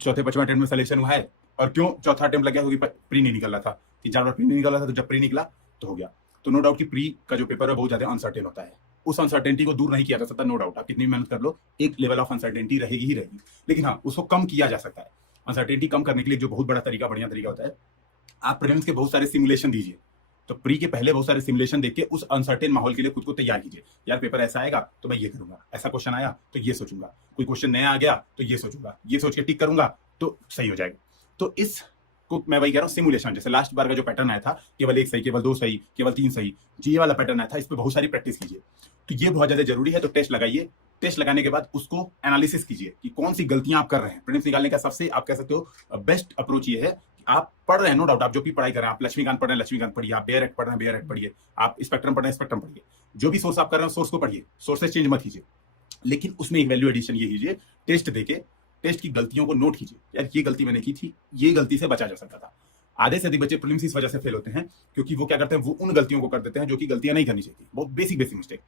चौथे पांचवें अटेम्प्ट में सिलेक्शन हुआ है। और क्यों चौथा अटेम्प्ट लग गया? क्योंकि प्री नहीं निकल रहा था, 3-4 बार प्री नहीं निकल रहा था, तो जब प्री निकला तो हो गया। तो नो डाउट कि प्री का जो पेपर है बहुत ज्यादा अनसर्टेन होता है। उस अनसर्टेनिटी को दूर नहीं किया जा सकता, नो डाउट। आप कितनी भी मेहनत कर लो, एक लेवल ऑफ अनसर्टेनिटी रहेगी ही रहेगी, लेकिन हाँ, उसको कम किया जा सकता है। अनसर्टेनिटी कम करने के लिए जो बहुत बड़ा तरीका, बढ़िया तरीका होता है, आप प्रीलिम्स के बहुत सारे सिमुलेशन दीजिए। तो प्री के पहले बहुत सारे सिमुलेशन देख के उस अनसर्टेन माहौल के लिए खुद को तैयार कीजिए। यार पेपर ऐसा आएगा तो मैं ये करूंगा, ऐसा क्वेश्चन आया तो ये सोचूंगा, कोई क्वेश्चन नया आ गया तो ये सोचूंगा, ये सोच के टिक करूंगा तो सही हो जाएगा। तो इस को मैं वही कह रहा हूँ, सिमुलेशन। जैसे लास्ट बार का जो पैटर्न आया था, केवल 1 सही, केवल 2 सही, केवल 3 सही, ये वाला पैटर्न आया था, इस पर बहुत सारी प्रैक्टिस कीजिए। तो ये बहुत ज्यादा जरूरी है। तो टेस्ट लगाइए, टेस्ट लगाने के बाद उसको एनालिसिस कीजिए कि कौन सी गलतियां आप कर रहे हैं। प्रीलिम्स निकालने का सबसे, आप कह सकते हो, बेस्ट अप्रोच ये है। आप पढ़ रहे हैं, नो डाउट, आप जो भी पढ़ाई कर रहे हैं, आप लक्ष्मीकांत पढ़ रहे हैं, लक्ष्मीकांत पढ़िए, आप बेयर एक्ट पढ़ रहे हैं, बेयर एक्ट पढ़िए, आप स्पेक्ट्रम पढ़ रहे हैं, स्पेक्ट्रम पढ़िए। जो भी सोर्स आप कर रहे हैं, सोर्स को पढ़िए, सोर्सेस चेंज मत कीजिए, लेकिन उसमें एक वैल्यू एडिशन ये कीजिए, टेस्ट देके टेस्ट की गलतियों को नोट कीजिए। यार ये गलती मैंने की थी, ये गलती से बचा जा सकता था। आधे से अधिक बच्चे प्रीलिम्स इस वजह से फेल होते हैं क्योंकि वो क्या करते हैं, वो उन गलतियों को कर देते हैं जो कि गलतियां नहीं करनी चाहिए, बहुत बेसिक बेसिक मिस्टेक।